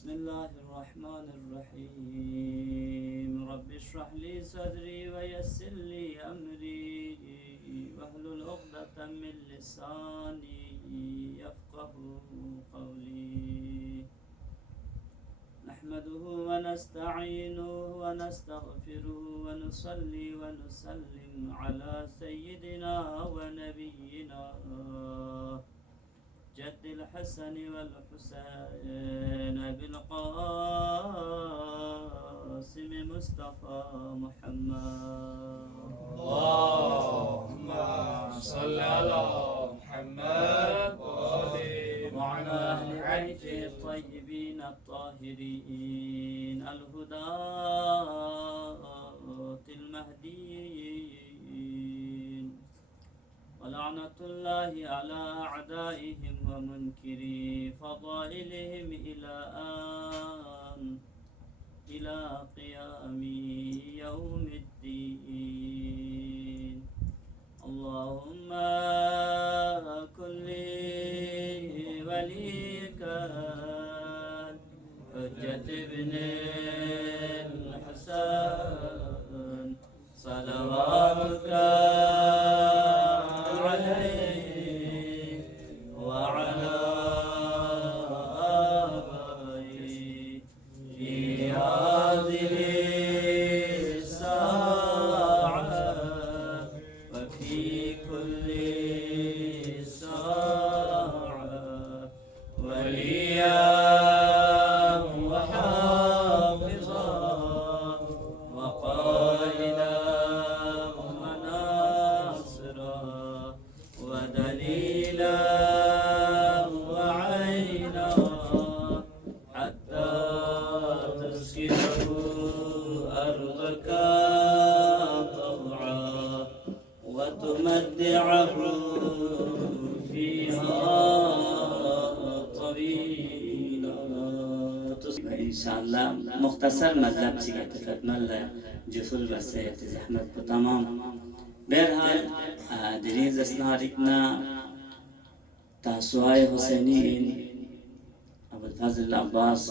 بسم الله الرحمن الرحيم رب اشرح لي صدري ويسر لي أمري واحلل عقدة من لساني يفقه قولي نحمده ونستعينه ونستغفره ونصلي ونسلم على سيدنا ونبينا جد الحسن والحسين بالقاسم مصطفى محمد اللهم صل على محمد وعلى أهل بيته الطيبين الطاهرين الهداة المهديين ولعنة الله على أعدائهم ومنكري فضائلهم إلى قيام يوم الدين اللهم كن لي وليك حجة ابن الحسن صلواتك عليه وعلى آبائه في هذه الساعة وفي كل ساعة وليا وحافظا وقائدا وناصرا ودليلا وعينا حتى تسكنه أرضك طوعا وتمتعه فيها طويلا إن شاء الله مختصر مطلب چیکه خدمت جفل بسیت زحمت کو تمام بهرحال دریز اسنارکنا تاسوهای حسینین ابو الفضل العباس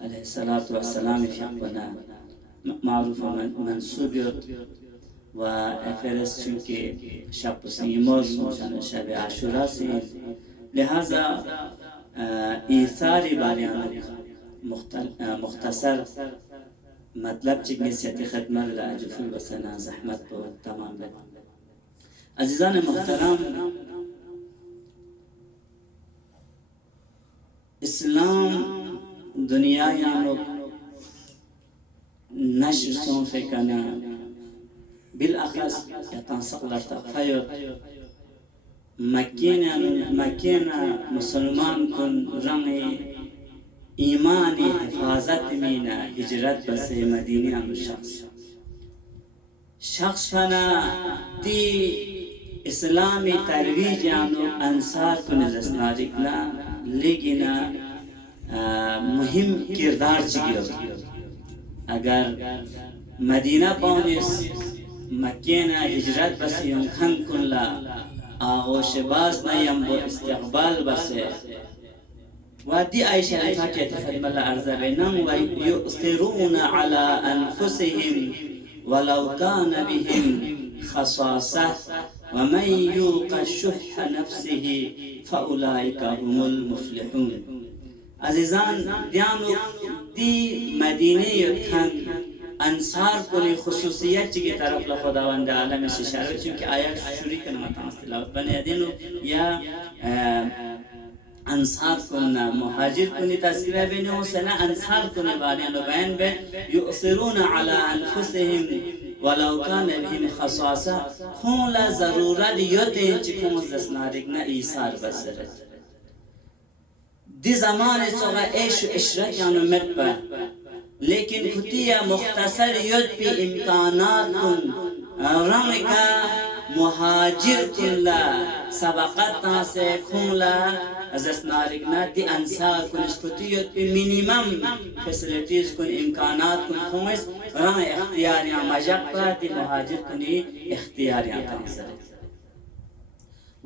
علیه الصلاة والسلام فیقنا معروف منصوبیت و افرس چونکه شب سیموز موشن شب عاشوراسی لہذا ایثاری باریان مختصر مطلب چی نسیت خدمت جفل بسنا زحمت کو تمام بد عزیزان محترم اسلام دنیا یانو نشر سون فکنا بالاخص يتنسقلر تفايد مكينا مسلمان كن رمي ایمانی حفاظت مینا هجرت بس مدینی هم شخص فنا تی اسلامی ترویج آنو انصار کو نزسنارکنا لیکن مهم کردار چگیو اگر مدینہ پاونیس مکینا هجرت بس یمکن کن لا آغوش باز نیم با استقبال بس ودي عائشة رفاكية تفهم الله أرزا بينهم ويؤثرون على أنفسهم ولو كان بهم خصاصة ومن يوق شح نفسه فأولئك هم المفلحون عزيزان ديانو دي مدينة يتخن انصار كل خصوصيات کی طرف لخداوند عالم اشاره چونکه آیات شروع کنم تلاوت بنه دینو یا انصار كنا مهاجر كني تذكره بينه سنة انصار كني باليان بين يؤثرون على انفسهم ولو كان بهم خصاصة خون لا ضرورة ليوتين چكم زسناركنا ايثار بسرت دي زمان سوغا ايش اشرت يعني متبا لكن كتيا مختصر يد بامكانات كن رمكا مهاجر كلا سبقت سے خونلا ازسنارکنا دی انصار کن اسکتیت پی مینیمم فیسلیٹیز کن امکانات کن خونس رہا اختیاریاں مجبہ دی مہاجر کنی اختیاریاں تنظرت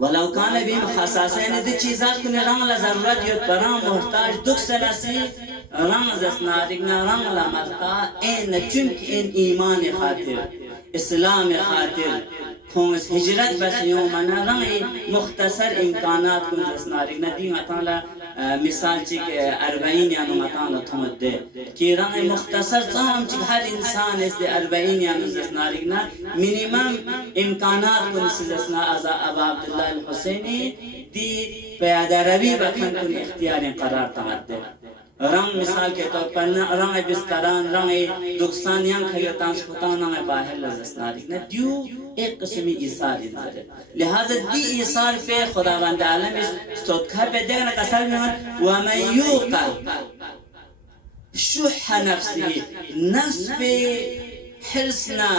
ولو كان بهم خصاصة يعني دي چیزات كن رام لا ضرورت يد برام محتاج دك سنسي रंग जस्नारिक ना रंग लमता इन चुंक इन ईमान खातिर इस्लाम खातिर खोंस हिजरत बस यूं मना रंग मुख्तसर इम्कानात कुन जस्नारिक ना दी अताला मिसाल चिक 40 यानो अताला थमदे कि रंग मुख्तसर तमाम चिक हर इंसान इस 40 यानो जस्नारिक ना मिनिमम इम्कानात कुन जस्ना अजा अबा अब्दुल्लाह अल हुसैनी दी पैदा रवि बखन कुन इख्तियार करार तादे रंग मिसाल के तौर पर रंग बिस्तरान रंग दुखसान yang खयतान सुतान रंग बाहर लजस्नारिक ना दियो एक किस्मी ईसार इंजर लिहाजा दी ईसार पे खुदावंद आलम सोतखा पे देना कसर में वमन युqa शुह नफ्सी नफ्स पे हिर्सना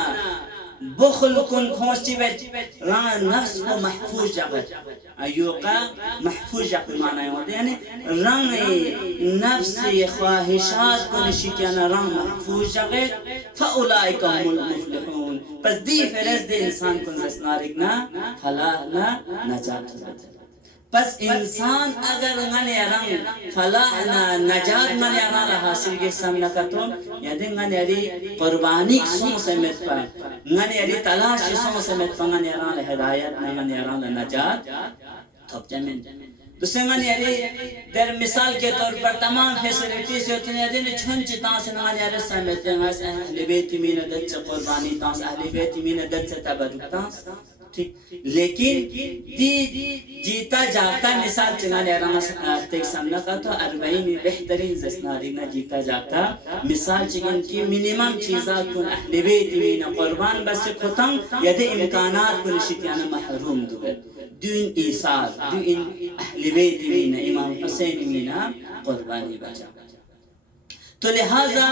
बखल कुन खोची बे रंग नफ्स को महफूज जगत अयुका महफूज जगत माना है यानी रंग नफ्स ख्वाहिशात को निशियाना रंग महफूज जगत फउलाइका हुमुल मुफ्लिहून पर दी फरज दे इंसान को जस्नारिक ना फलाह ना नजात बस इंसान अगर ngane rang falah na najat ngane rang hasil ke samna katon yade ngane ri qurbani song semet pa ngane ri talash song semet pa ngane rang hidayat ngane rang najat thop jamin तो संगन यारी दर मिसाल के तौर पर तमाम facilities होती हैं दिन छुंच तांस नगन यारे समेत हैं अहले बैत मीन दत से कुर्बानी तांस अहले बैत मीन दत से तबरुक तांस ठीक लेकिन दी जीता जागता मिसाल चंगन यारा तक सामना का तो 40 में बेहतरीन जस्नारी ना जीता जागता मिसाल चंगन की मिनिमम चीज़ा कुन अहले बैत मीन कुर्बान बस खुतम यदि इम्कानात कुन शितियाना महरूम दुबे दुइन ईसार दुइन अहले बैत मीना इमाम हुसैन मीना कुर्बानी बचा तो लिहाजा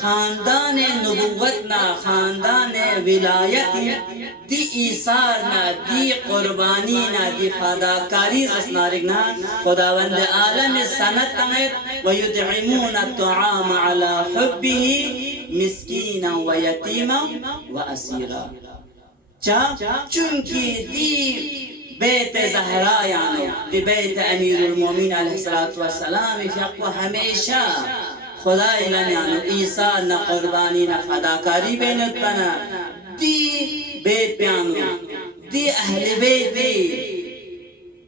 खानदान नबुव्वत ना खानदान विलायत दी ईसार ना दी कुर्बानी ना दी फदाकारी असनारिक ना खुदावंद आलम सनत तंगत व युतइमून अत्तआम अला हुब्बिही मिस्कीना व यतीमा व असीरा चा चुनकी दी बेत ज़हरा यानी दी बेत अमीरुल मोमिनीन अलैहिस्सलातु वस्सलाम फ़िक़्वा हमेशा खुदा इलान यानी ईसा न कुर्बानी न फदाकारी बेनत बना दी बेत प्यानो दी अहले बेत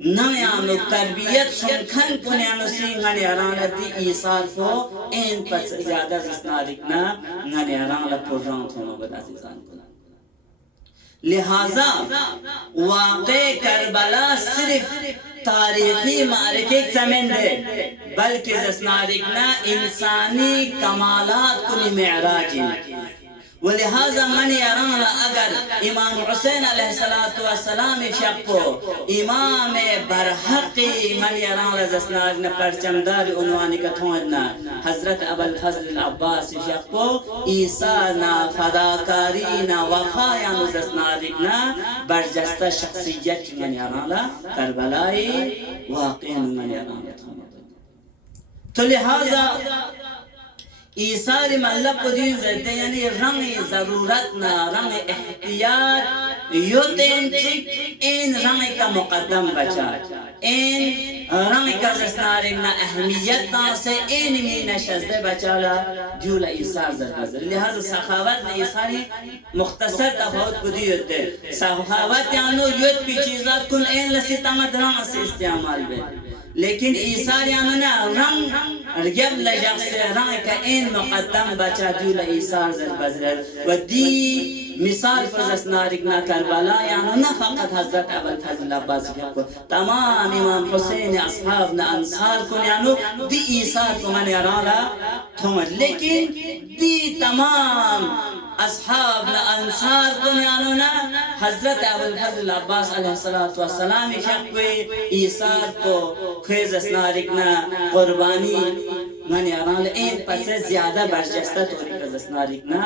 न यानी तरबियत सुनखन पुन यानी सिंगन यारान दी ईसा को इन पर ज़्यादा जिस्नारिक ना न यारान पुरान थोनो बता जिसान को लिहाजा वाक़े करबला सिर्फ तारीखी मारके ज़मीन है बल्कि जस्नारिक ना इंसानी कमालात कुनी मेराज वलिहाजा मन यारान अगर इमाम हुसैन अलैहिस्सलातु वस्सलाम शक्को इमाम बरहक़ी मन यारान जस्नारिक ना परचमदार उन्वानी का थोड़ना हज़रत अबुल फज़ल अब्बास शक्को ईसा ना फदाकारी ना वफ़ा यानो जस्नारिक ना बरजस्ता शख्सियत मन यारान करबलाई वाक़ई मन यारान तो लिहाजा ईसार मल्लब को दीन ज़रते यानी रंग ज़रूरत ना रंग एहतियात योतें चिक इन रंग का मुक़द्दम बचा इन रंग का जस्नारिक ना अहमियत ना से इन मीना शज़्दे बचाला जूला ईसार ज़रते लिहाजा सखावत ने ईसारी मुख्तसर तफ़ावत को दी होते सखावत यानो योत की चीज़ात कुल इन लसी तमत रंग से इस्तेमाल बे लेकिन ईसार यानो ना रंग जब लजक से रंग का इन मुक़द्दम बचा जूला ईसार ज़रबज़र वदी मिसाल पर जस्नारिक ना करबला यानो न फ़क़त हज़रत अबुल फज़ल अब्बास को तमाम इमाम हुसैन असहाब ना अंसार को यानो दी ईसार को मन याराला थोम लेकिन दी तमाम असहाब ना अंसार को यानो ना हज़रत अबुल फज़ल अब्बास अलैहिस्सलातु वस्सलाम शक्वे ईसार को ख़ेज़ जस्नारिक ना कुर्बानी मन याराला इन पर से ज़्यादा बरजस्ता तौर पर जस्नारिक ना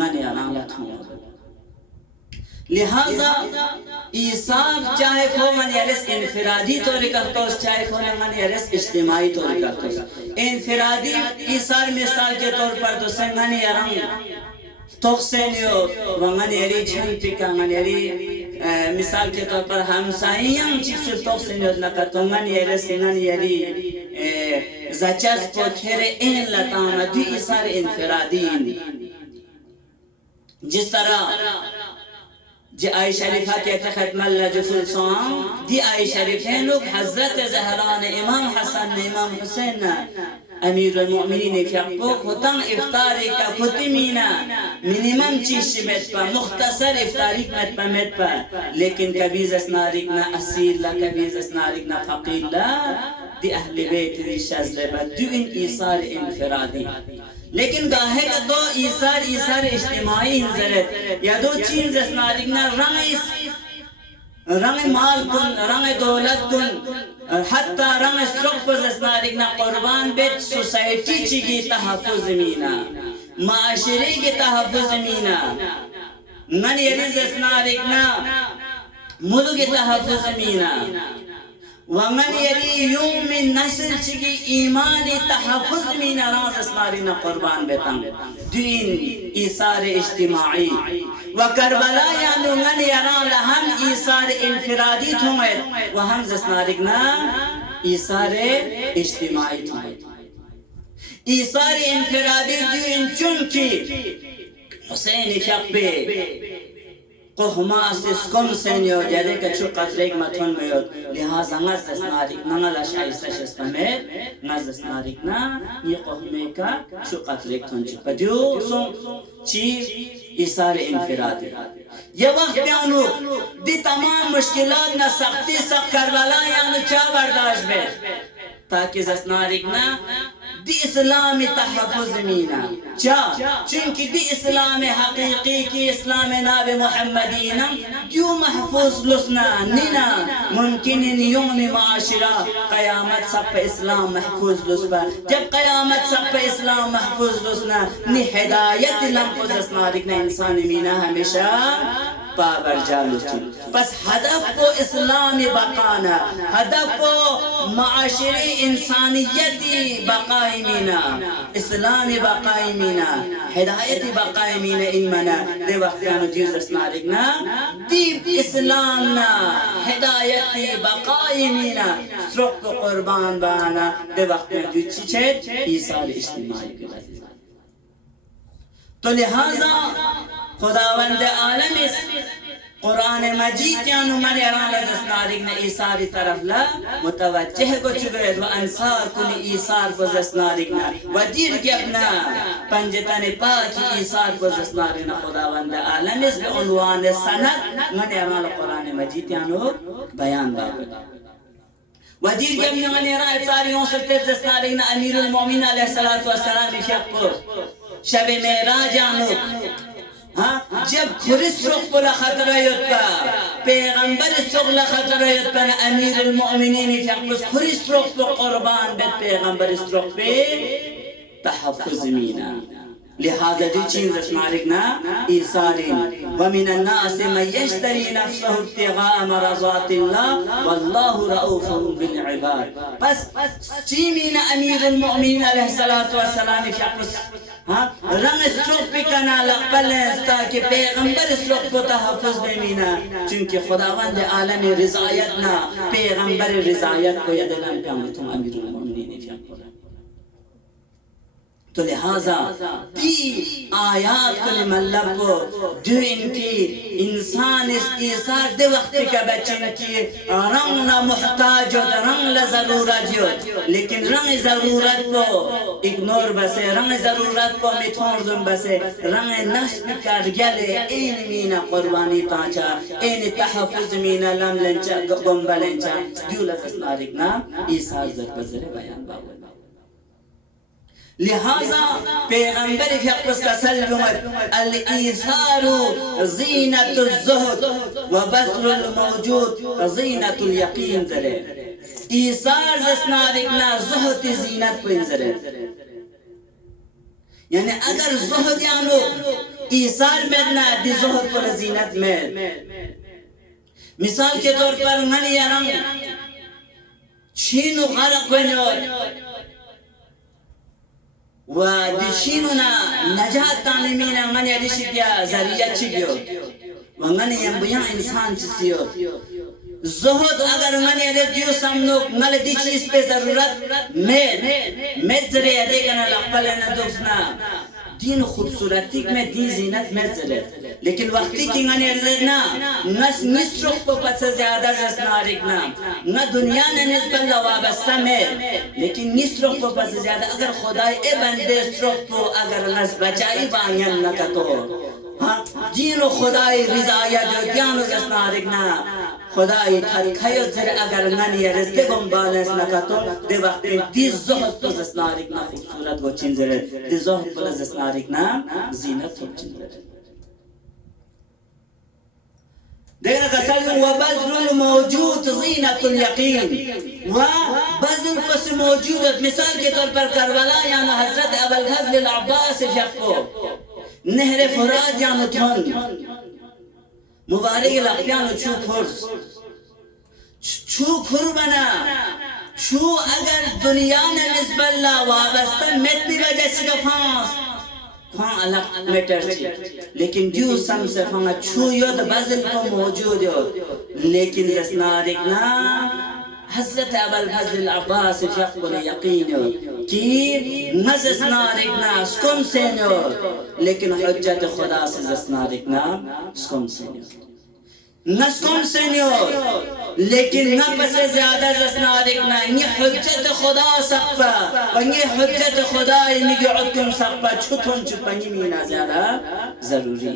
मन याराला थोम लिहाजा ईसार चाहे को मन यारस इनफरादी तौर करतो चाहे को मन यारस इज्तिमाई तौर करतो इनफरादी ईसार मिसाल के तौर पर तो संगन यारम तोखसेनियो वंगन यारी छंटी का मन यारी मिसाल के तौर पर हमसाइयां चिक्सुर तोखसेनियो न करतो मन यारस नन यारी زچس پوکھرے این لطامہ دی ایثار انفرادین جس طرح جی آئی شریفہ کے تخت ملہ جفل سوام دی آئی شریفین لوگ حضرت زہران امام حسن امام حسین امیر المؤمنین فیقو خطن افطاری کا ختمینا منیمم چیز شمت پا مختصر افطاری کمت پا مت پا لیکن کبیز اسنارکنا اصیل لا کبیز اسنارکنا فقیل لا دی اہل بیت دی شازلے با دو ان ایثار انفرادی لیکن گاہے کا دو ایثار اجتماعی انزرت یا دو چیز اسنارکنا رنگ مال کن رنگ دولت کن حتی رنگ سرک پر اسنارکنا قربان بیت سوسائٹی چیگی تحفظ مینا معاشرے کی تحفظ مینا من یریز اسنارکنا ملک تحفظ مینا ومن يري يوم النسل چگی ایمانی تحفظ من راز اسمارین قربان بیتن دین ایثار اجتماعی و کربلا یعنی من یرا لهم ایثار انفرادی تھومت و ہم اسمارکنا ایثار اجتماعی تھومت ایثار انفرادی دین چونکی حسین شقبی قهما سكم سنيو جالك شو قطريك ما تون ميود لهذا نزس ناريك نغلا شايسة شستمر نزس ناريك نا يقهميكا شو قطريك تونجي بديو سون چير إثار انفرادي ये वक्त यानो दी तमाम मुश्किलात ना सख्ती सख्त करबला यानो चा बर्दाश्त बे ताकि जसनारिक ना दी इस्लाम तहफ़ुज़ मीना चा चूंकि दी इस्लाम हकीकी की इस्लाम नाबे मुहम्मदीना क्यों महफूज लुसना निना मुमकिन यौम माशिरा क़यामत सब पे इस्लाम महफूज लुसबा जब क़यामत सब पे इस्लाम महफूज लुसना नि हिदायत लम जसनारिक ना इंसान मीना हमेशा पाबर जालुची बस हदफ को इस्लाम बकाना हदफ को माशरे इंसानियती बकाई मीना इस्लाम बकाई मीना हिदायत बकाई मीना इनमना दे वक्त यानो जीसस नारिकना दीप इस्लाम ना हिदायत बकाई मीना स्रोक को कुर्बान बाना दे वक्त यानो जीची चेत ईसार इज्तिमाई के वजह तो लिहाजा खुदावंद आलम इस कुरान मजीद क्या नुमाने अराना जस्नारिक ने ईसार तरफ ला मुतवज्जह को चुके व अंसार कुली ईसार को जस्नारिक ना वजीर के अपना पंजतन पाक ईसार को जस्नारिक ना खुदावंद आलम इस पे उन्वान सनद मने अराना कुरान मजीद क्या नु बयान बाबत वजीर के अपने मने अराना सारियों से जस्नारिक ना अमीरुल मोमिन अलैहिस्सलातु वस्सलाम इशाक़ो शब मेराज आनो हाँ जब खुरिस रुख पर खतरा युद्धा पैगंबर सुगला खतरा युद्धा न अमीर المؤمنين फिर खुरिस रुख पर कुर्बान बेत पैगंबर रुख पे तहफ़्फ़ुज़ मीना लिहाजा दी चीज़ स्मारिकना ईसारिन वमिन अन्नास मन यश्तरी नफ्सहु इब्तिगाअ मरज़ातिल्लाह वल्लाहु रऊफ़ुन बिल इबाद बस चीमीना अमीर المؤمنين अलैहिस्सलातु वस्सलाम फिर हाँ रंग स्ट्रोक पे कना लपल ताकि पैगंबर स्ट्रोक को तहफ़्फ़ुज़ बेमीना चूंकि खुदावंद आलम रिज़ायत ना पैगंबर रिज़ायत को यदलन पे हम तुम अमीरुल मोमिनीन तो लिहाजा दी आयात को मतलब को जो इनकी इंसान इस ईसार दे वक्त का बच्चन की रंग ना मुहताज हो रंग ला ज़रूरत हो लेकिन रंग ज़रूरत को इग्नोर बसे रंग ज़रूरत को मिथोर जुम बसे रंग नस्ब कर गले इन मीना कुर्बानी ताचा इन तहफ़्फ़ुज़ मीना लम लंचा गुम्बलंचा दूला फस्नारिक ना ईसार ज़र बज़रे बयान बाबू लिहाजा पैगंबर फिक्र का सल्लुमत अल-ईसारु ज़ीनतुल ज़ुहद व बज़लुल मौजूद ज़ीनतुल यकीन ज़रे ईसार जस्नारिकना ज़ुहद ज़ीनत को इंज़रे यानी अगर ज़ुहद यानो ईसार में ना दी ज़ुहद को ज़ीनत में मिसाल के तौर पर मनी रंग छीनु गरक बनो ودشيننا نجاة تعلمين من يدشك يا زرية تشيو ومن ينبيا إنسان تسيو ज़ुहद अगर मने रेडियो सामनो नल दी चीज़ पे ज़रूरत में ज़रे अदेगा न लपले न दोस्ना दीन खूबसूरती में दीन ज़ीनत में ज़रे लेकिन वक्ती की मने रेना नस निस्रों को पता ज़्यादा जस्ना रिकना न दुनिया ने निस्बत लवाबस्ता में लेकिन निस्रों को पता ज़्यादा अगर खुदा ए बंदे स्रों को अगर नस बचाई बायन न कतो हाँ दीन व खुदाई रिज़ाया जो ज्ञान जस्ना रिकना खुदाई थारी खायो जरे अगर ननी रस्ते गम बालेंस न कातो दे वक्त में दी ज़ुहद को जस्नारिक ना खूबसूरत वो चिंजरे दी ज़ुहद को जस्नारिक ना ज़ीनत हो चिंजरे देखना कसल व बज़ल मौजूद ज़ीनतुल यकीन व बज़ल को से मौजूद मिसाल के तौर पर करबला यानी हज़रत अबुल फज़ल अब्बास शक्को नहर फुरात यानी थन मुबारक लफ्यान छू फुर्स छू खुरबना छू अगर दुनिया ने निस्बल्ला वाबस्ता में भी वजह से फांस फां अलग मैटर लेकिन जो सम से फां छू योद बज़ल को मौजूद हो लेकिन रसनारिक ना हज़रत अबुल फज़ल अब्बास शक्ल यकीन हो कि नज़नारिक ना स्कुम से नो लेकिन हुज्जत खुदा से जस्नारिक ना स्कुम से नस्कुम से नो लेकिन न पसे ज्यादा जस्नारिक ना ये हुज्जत खुदा सकता और ये हुज्जत खुदा इन्हीं के उतम सकता छुटुन छुपनी मीना ज्यादा जरूरी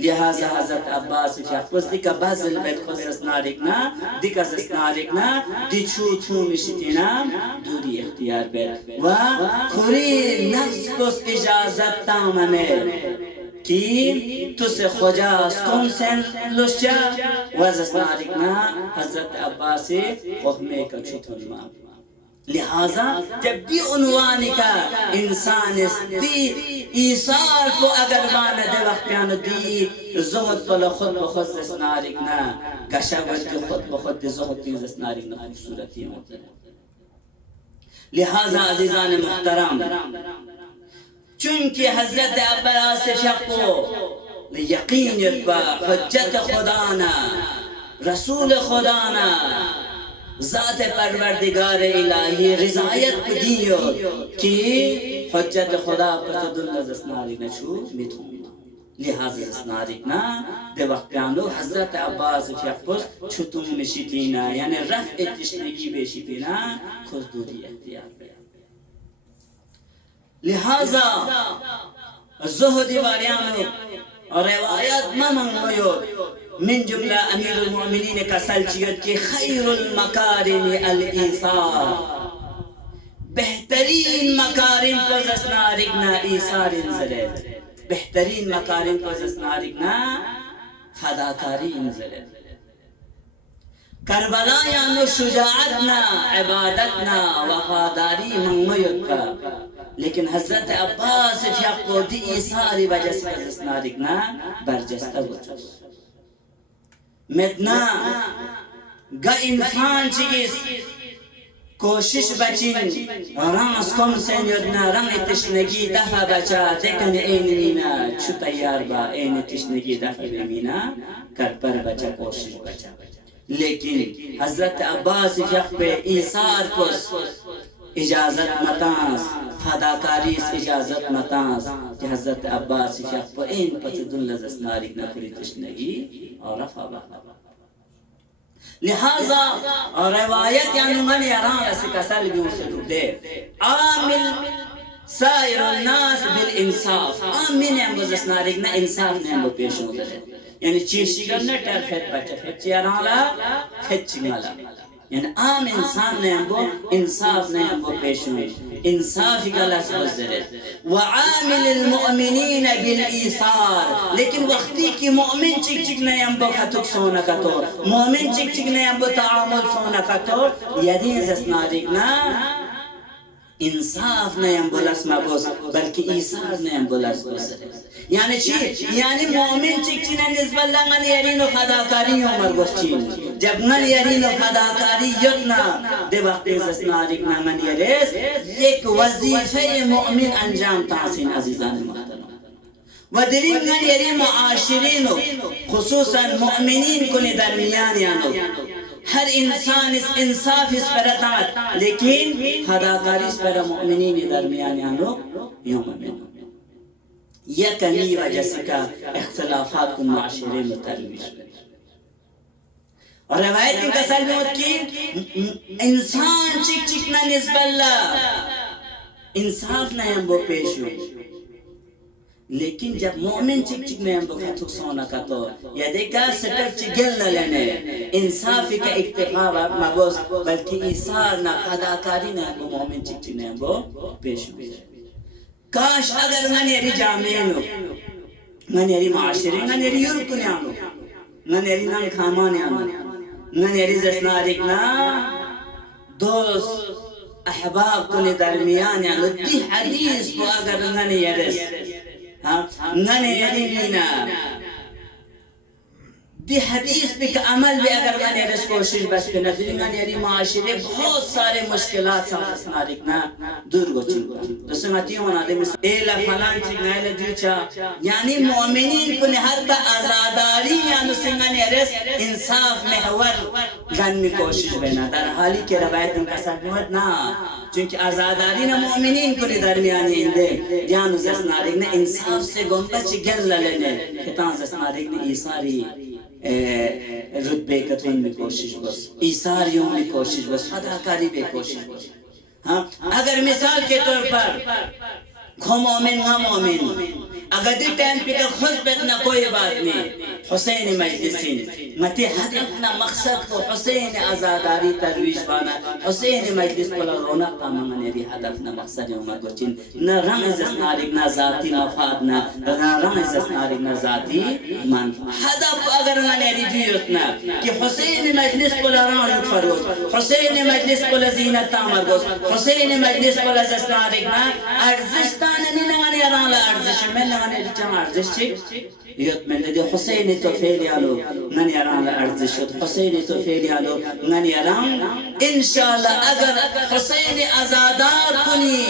लिहाजा हज़रत अब्बास शख्स दिका बज़ल में खुद जस्नारिक ना दिका जस्नारिक ना दिचू थू मिशिtina दूरी इख्तियार बे वा खुरी नफ्स को इजाज़त तामने कि तुसे खुदा स्कुम सेन लुश्चा वज़स्नारिक ना हज़रत अब्बास ख़ुमे का छुटुन मा लिहाजा जब भी उन्वान का इंसान दी ईसार को अगर माना दे वक्त यान दी ज़ुहद पर खुद बखुद जस्नारिक ना गशावत के खुद बखुद ज़ुहद की जस्नारिक ना खूबसूरती होती है लिहाजा अज़ीज़ान मुहतरम चूंकि हज़रत अब्बास शक्को यकीन पर हुज्जत खुदाना रसूल खुदाना ज़ात परवरदिगार इलाही रिज़ायत को दियो कि हुज्जत खुदा पर दुल्ला जस्नारिक न छू मिथुन लिहाजा जस्नारिक ना दे वक्त आनो हज़रत अब्बास शख्स छुतुम मिशितीना यानी रफ़ इत्तिशनगी बेशितीना खुद दूरी इख्तियार लिहाजा ज़ुहदी वारियानो और रिवायत ममंगयो من جملة أمير المؤمنين كسلجيت कि خير المكارم الإيثار बेहतरीन मकारिम को जस्नारिक ना ईसार इंजले बेहतरीन मकारिम को जस्नारिक ना फदाकारी इंजले करबला यानो शुजाअत ना इबादत ना वफादारी मंगमयत का लेकिन हज़रत अब्बास शक्को दी ईसारी वजह से जस्नारिक ना बरजस्ता होता मेदना गा इंसान चीज़ कोशिश बचिन रास कम से योजना रंग इत्तिशनगी दफा बचा देखने ऐनीना छुतयार बा ऐन इत्तिशनगी दफा बेमीना कर पर बचा कोशिश बचा लेकिन हज़रत अब्बास शख्स पे ईसार को इजाज़त मतास फदाकारी से इजाज़त मतास कि हज़रत अब्बास शख्स पे ऐन पचदुल्ला जस्नारिक न करी इत्तिशनगी और रफ़ा बा लिहाजा और रिवायत यानी मन यारान ऐसे कसल भी उसे दे आमिल सायर नास बिल इंसाफ आमिन है मुझस्नारिक ना इंसाफ ने वो पेश हो गए यानी चीज़ करने टर फेट बच्चे फेट याराला फेट चिंगाला यानी आम इंसान ने वो इंसाफ ने वो पेश हो इंसाफ का लफ्ज़ है वआमिल المؤمنين بالإيثار लेकिन वक्ती की मोमिन चिक चिक ने हम वो खतुक सोना का तो मोमिन चिक चिक ने हम वो तामुल सोना का तो यदि जस्नारिक ना इंसाफ ने हम बोलस माबूस बल्कि ईसार ने हम बोलस यानी ची यानी मोमिन चिक चिक ने निस्बत लंगन यानी नो फदाकारी हो मरगोची जब नन यानी नो फदाकारी यतना दे वक्त जस्नारिक ना मन यरेस एक वजीफे मोमिन अंजाम तासीन अजीज़ान मुहतरम ودرين يري معاشرين خصوصا مؤمنين كن درميان يانو हर इंसान इस इंसाफ इस पर अतात लेकिन फदाकारी इस पर मोमिनीन दरमियान यानो यूं में यह कमी वजह से का इख्तिलाफात को माशरे में तरवीज और रवायत की कसर में कि इंसान चिक चिक ना निस्बल्ला इंसाफ ना हम वो पेश हो लेकिन जब मोमिन चिक चिक में हम वो खातुक सोना का तो यह देखा सटर चिगल न लेने इंसाफी का इक्तिफा मबूस बल्कि इसार ना फदाकारी ना वो मोमिन चिक चिक ने हम वो पेश हो काश अगर ननेरी जामेनो ननेरी माशरे ननेरी युरकुन्यानो ननेरी नंग खामान्यानो ननेरी जस्नारिकना दोस्त अहबाब कुने दरमियान यानो दी हदीस को अगर ननेरीस ननेरी मीना दी हदीस पे अमल भी अगर ननेरीस कोशिश बस पे नजरी ननेरी माशरे बहुत सारे मुश्किलात सामने दूर हो चुका तो समझती हो ना दे एला फलान चिक नाइल दूचा यानी मोमिनीन को हर बा आजादारी यानी सिंगाने अरेस इंसाफ महवर गन में कोशिश बना दर हाली के रवायत का सनमत ना क्योंकि आजादारी ना मोमिनीन को दरमियान इंदे यानी जसनारिक ने इंसाफ से गोंबा चिगल लेने खितान जसनारिक ने ईसारी रुतबे कतवन में कोशिश बस ईसारियों में कोशिश बस फदाकारी में कोशिश बस हाँ अगर मिसाल के तौर पर खो मोमिन अगर दी टाइम पे का खुद बेतना कोई बात नहीं हुसैन मजलिसीन मते हदफ ना मकसद को हुसैन आजादारी तरवीज बाना हुसैन मजलिस को रौनक का मंगने दी हदफ ना मकसद उमर को चिन न रंग जस्नारिक ना जाती मफाद ना रंग जस्नारिक ना जाती मनफा हदफ अगर ना नेरी दियोत ना कि हुसैन मजलिस को रौनक फरोज हुसैन मजलिस को ज़ीनत तामर गोस हुसैन मजलिस को जस्नारिक ना अर्जिस्तान ने नगाने राला अर्जिश में नगाने रिचम अर्जिश यत में दे हुसैन तो फेल यालो नन यारान अर्जिश हुसैन तो फेल यालो नन यारान इंशाअल्लाह अगर हुसैन आजादार कुनी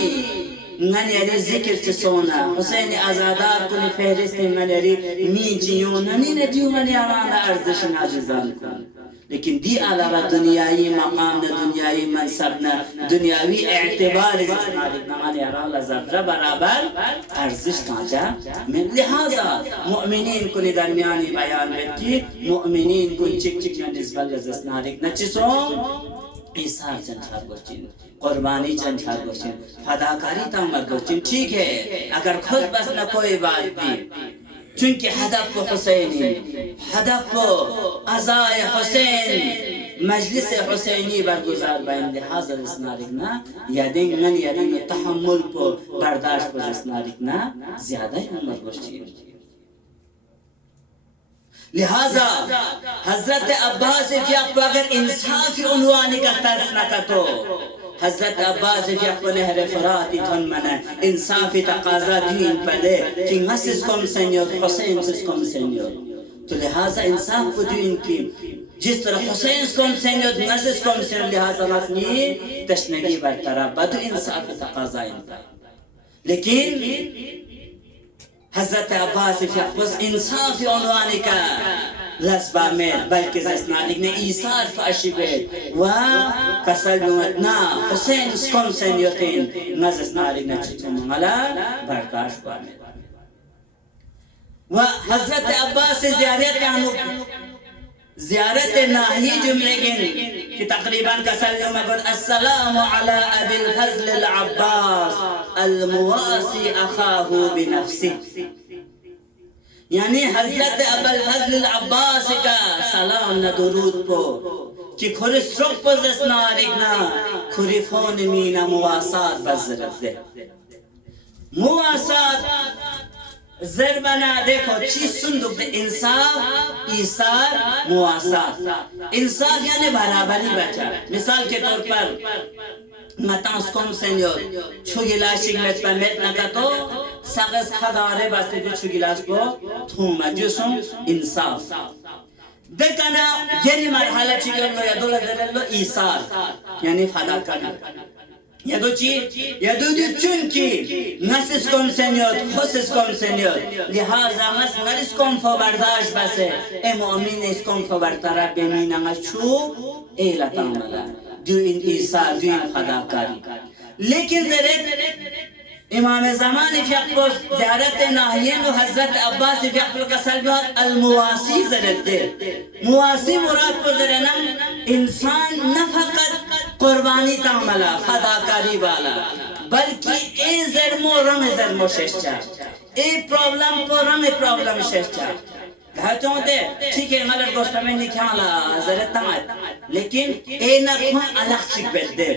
नन यारी जिक्र से सोना हुसैन आजादार कुनी फहरिस्त नन यारी मीजियो ननी ने दियो नन यारान अर्जिश नाजिजान को लेकिन दी अलावा दुनियाई मकाम न दुनियाई मनसब न दुनियावी एतबार जिसमालिक नमान यारान ज़र्रा बराबर अर्जिश कांचा में लिहाजा मुअमिनीन को दरमियानी बयान में की मुअमिनीन को चिक चिक न निस्बत जस्नारिक न चिसो ईसार जंछार गोचिन कुर्बानी जंछार गोचिन फदाकारी तामर गोचिन ठीक है अगर खुद बस न कोई बात नहीं चूंकि हदफ को हुसैनी हदफ को अज़ाए हुसैन मजलिस हुसैनी बरगुजार बैन लिहाजा इसनारिकना यादें नन यादें तहम्मुल को बर्दाश्त को इसनारिकना ज़्यादा ही उम्र गोश्ती लिहाजा हज़रत अब्बास की आपको अगर इंसाफ़ी उन्वानी का तर्स न कतो हज़रत अब्बास की आपको नहर फ़रात इतन मना इंसाफ़ी तकाज़ा दीन पले कि नसिस कम सेनियर हुसैन सिस कम सेनियर तो लिहाजा इंसाफ़ को दीन की जिस तरह हुसैन कम सेनियर नसिस कम सेनियर लिहाजा नस्नी तशनगी बरतरा बदु इंसाफ़ी तकाज़ा इनका लेकिन हज़रत अब्बास की आपको इंसाफ़ी उन्वानी का लस्बा में बल्कि जस्नानिक ने ईसार फाशिबे व कसल मुतना हुसैन कम सेनियतिन नजस्नानिक ने चुमला बर्दाश्त बामे व हज़रत अब्बास से ज़ियारत नाही जुमले कि तकरीबन कसल में अस्सलामु अला अबिल फज़ल अल अब्बास अल मुवासी अखाहु बिनफ्सिही यानी हज़रत अबुल फज़ल अब्बास का सलाम न दुरूद पो कि खुरिस्रोक पर जस्नारिकना खुरिफोन मीना मुवासात बज़रत दे मुवासात ज़रबना देखो चीज़ सुंदुक दे इंसाफ ईसार मुवासात इंसाफ यानी बराबरी बचा मिसाल के तौर पर मतांस कम सेनियर छुगिला शिगमेट पर मेट न तो सगस खदारे बास्ते जो छुगिलास को थूमा जुसुम इंसाफ देखना ये मरहला चिगलो या दोला दरलो ईसार यानी फदा करना Ya du çünkü nasıl komseniyor, husus komseniyor. Lihaza nas naris kom fabardaş base. Mu'min is kom fabartara bemina şu eyle tamala. Düğün İsa, düğün fadakari. Lekin zeret İmam-ı Zaman ifyakbos ziyaret-i nahiyen ve Hazret Abbas ifyakbol kasalbihat al-muvasi zerettir. Muvasi murad ko zerenam insan ne fakat kurbani tamala, fadakari bala. Balki zermo ram zermo şeşça. Problem ko ram problem şeşça. कहते होते ठीक है मगर दोस्त में निकाला जरूरत तमाम लेकिन ए न कोई अलग चीज बैठे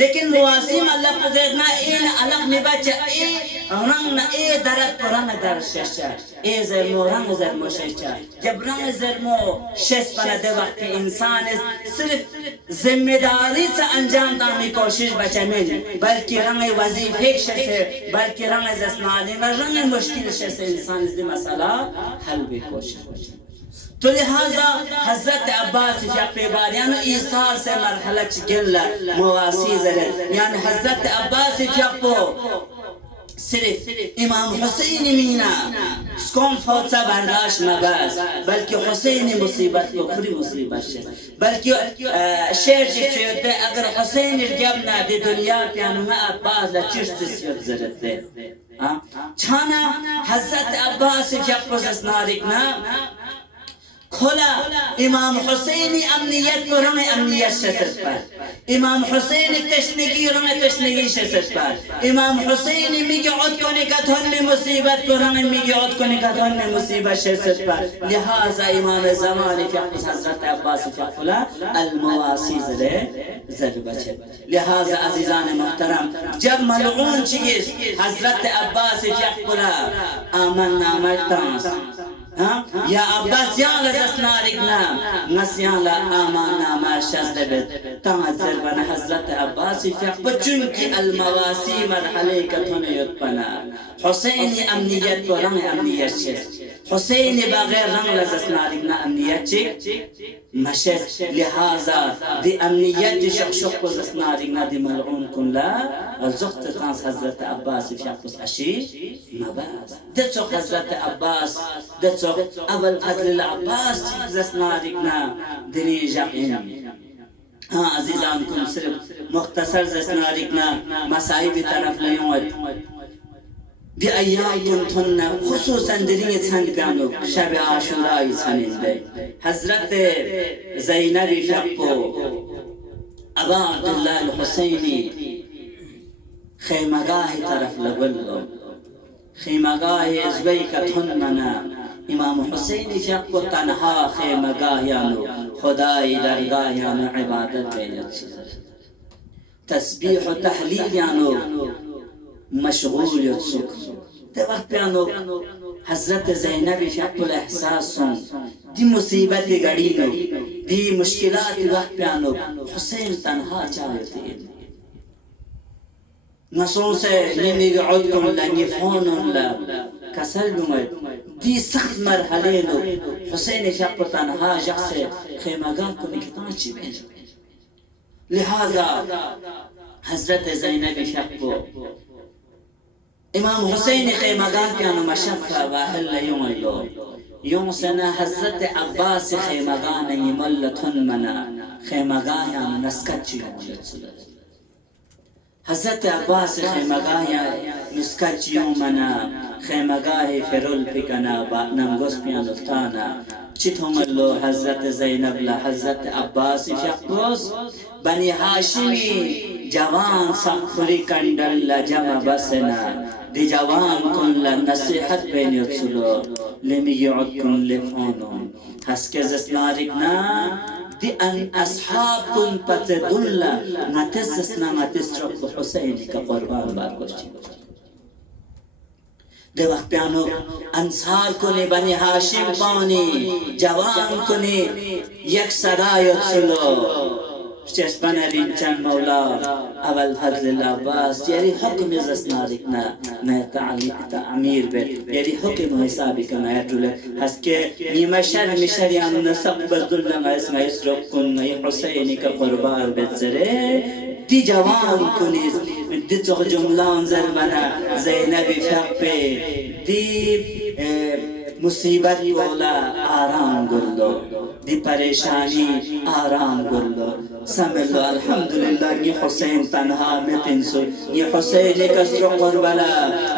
लेकिन मुआसिम अल्लाह को देखना ए न अलग निबाच ए रंग न ए दरद पुराना दर शेषा ए जरमो रंग जरमो शेषा जब रंग जरमो शेष बना दे वक्त इंसान सिर्फ जिम्मेदारी से अंजाम दानी कोशिश बचे में बल्कि रंग वजीफे से बल्कि रंग जस्मानी में रंग मुश्किल से इंसान इस मसला हल भी कोशिश तो लिहाजा हजरत अब्बास शक्ल बारियान ईसार से मरहला चिगल्ला मवासी जरत यानी हजरत अब्बास शक्ल सिर्फ इमाम हुसैन मीना स्कॉम फौजा बर्दाश्त न बस बल्कि हुसैन मुसीबत को पूरी मुसीबत है बल्कि शेर जिसे अगर हुसैन जब ना दे दुनिया पे अनुमा अब्बास ला चिश्त जरत है छाना हजरत अब्बास शक्ल नारिकना खोला इमाम हुसैनी अमनियत को रंग अमनियत शसत पर इमाम हुसैनी तशनगी रंग तशनगी शसत पर इमाम हुसैनी मिगी औद कोने का धन में मुसीबत को रंग मिगी औद कोने का धन में मुसीबत शसत पर लिहाजा इमाम ज़माने के हज़रत अब्बास फ़कुला अल-मवासी ज़र बचत लिहाजा अज़ीज़ान मोहतरम जब मलऊन चीज़ हज़रत अब्बास फ़कुला आमन्ना मर्तास या अब्बास याला जस्नारिकना नस्याला आमाना मा शज़दबत ताज़र बना हज़रत अब्बास फ़िक बचुन की अल-मवासी मरहले कथने युत्पना हुसैनी अमनियत को रंग अमनियत शे हुसैनी बगैर रंग लजस्नारिकना अमनियत शे मशे लिहाजा दी अमनियत शक को जस्नारिकना दी मलऊन कुल्ला الزخت تانس حضرت عباس فيقص عشي مباز دتسو حضرت عباس دتسو أول فضل العباس زسناركنا دني جاقين عزيزان كن صرف مختصر زسناركنا مسائب طرف ليوم دي أيام كنتن خصوصا دني تسان بيانو شب عاشوراء تسانين دي حضرت زينب فيقو أبا عبد الله الحسيني خیمگاه طرف لگلو خیمگاه ازوی کتن منا امام حسین شق کو تنها خیمگاه یانو خدای درگاه یانو عبادت بیلت تسبیح و تحلیل یانو مشغول یتسک ده وقت یانو حضرت زینب شق کو احساس سن دی مصیبت گڑینو دی مشکلات وقت یانو حسین تنها چاہتے ہیں نصون سے نمی عود کن لنگی فونن لا کسل بمید دی سخت مرحله نو حسین شق تنها جخص خیمگاه کنی کتان چی بین لہذا حضرت زینب شق امام حسین خیمگاه کانو مشفا واحل یوم اللو یوم سنه حضرت عباس خیمگاه نی ملتن منا خیمگاه یانو نسکت چی بین حضرت عباس خیمگاه نسکت یومنا خیمگاه فرول پکنا با نمگوس پیان افتانا چیتهم اللو حضرت زینب لا حضرت عباس فیقبوس بنی هاشمی جوان سخفری کندل لجمع بسنا دی جوان کن لنصیحت بین یتسلو لمی یعد کن لفونون هسکز اسنارکنا دي أن أصحاب كن بتدل نتسسنا نتسرق حسين كقربان باركوشي دي وقت بيانو أنصار كني بني هاشم باني جوان كني يك صدا يتسلو چشمن رینچن مولا اول فضل عباس یعنی حکم زسنارکنا نه تعمیر به یعنی حکم حسابی کنا یطول هست که نیمه شر مشریان نسق بزدلن اسم یسرق کن ای حسینی که قربان بزره دی جوان کنیز دی چخ جملان زرمنا زینب فقه دی मुसीबत बोला आराम गुल्लो दी परेशानी आराम गुल्लो समझ लो अल्हम्दुलिल्लाह ये हुसैन तन्हा में तिनसो ये हुसैन का सर करबला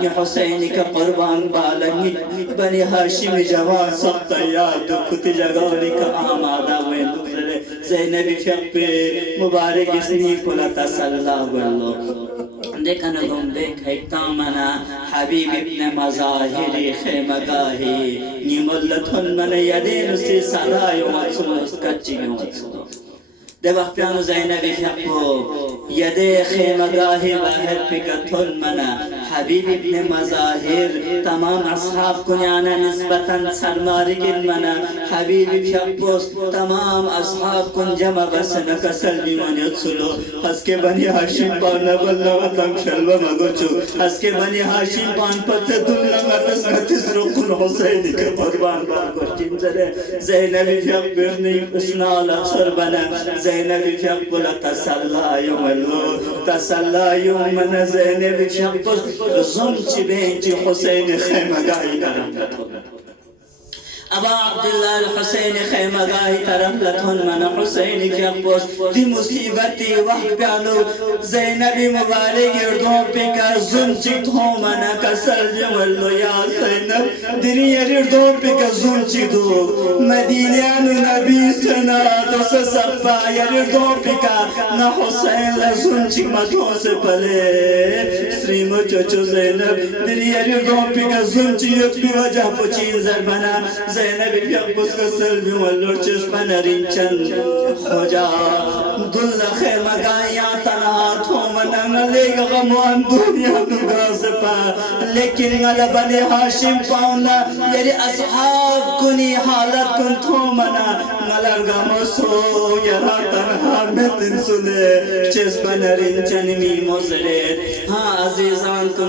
ये हुसैन का कुर्बान बाला ये बनी हाशिम जवान सब तैयार तो खुद जगाने का आमादा हुए दूसरे ज़ैनबी फ़क़े मुबारक इसनी कुला तसल्ला गुल्लो देखन गुम्बे खैता मना हबीब इब्न मज़ाहिरी खैमगाही निमुल्लतुन मन यदीन से सरायो मत्सुलस कच्चियों मत्सुलो दे वक्त प्यानो ज़ैनबी फ़क़ो यदे खैमगाही बाहर पिकतुन मना हबीब इब्न मज़ाहिर तमाम असहाब कुन्याना निस्बतन सरमारिगिन मना हबीब फ़क़ो तमाम असहाब कुन जमा बस नकसल बीमान यत्सुलो हस्के बनी हाशिम पान बल्ला वतम शल्वा मगोचो हस्के बनी हाशिम पान पत्ते दुल्ला मतस मतस रुकुन हुसैन के कुर्बान बागो चिंजरे ज़ैनबी फ़क़ो ने उसनाल अक्षर बना ज़ैनबी फ़क़ो तसल्ला युमल्लो तसल्ला युमन ज़ैनबी फ़क़ो ज़ुमची बेंची हुसैन खैमगाही तरफ लथो अबा अब्दुल्लाह हुसैन खैमगाही तरफ लथोन मन हुसैन फ़क़ो दी मुसीबती वक्त प्यानो ज़ैनबी मुबारक इर्दों पे का ज़ुमची थो मन कसर जमल्लो या ज़ैनब दिनी इर्दों पे का ज़ुमची दो मदीनानु नबी सना दस सफ़ा इर्दों पे का ना हुसैन ला ज़ुमची मतों से पले श्रीमो चचो ज़ैनब दिनी इर्दों पे का ज़ुमची यकी वजह पुचीन ज़रबना ज़ैनबी फ़क़ो का सल्बी वल्लो चश्मन रिंचन खोजा दुल्ला खैमगाया तन्हा थो मनंग लेगा गमवान दुनिया नुगाज़ पा लेकिन गला बने हाशिम पाउना यारी असहाब कुनी हालत कुन थो मना गलर गमसो यारा तन्हा में तिनसुले चश्मन रिंचन मी मोज़रे हाँ अज़ीज़ान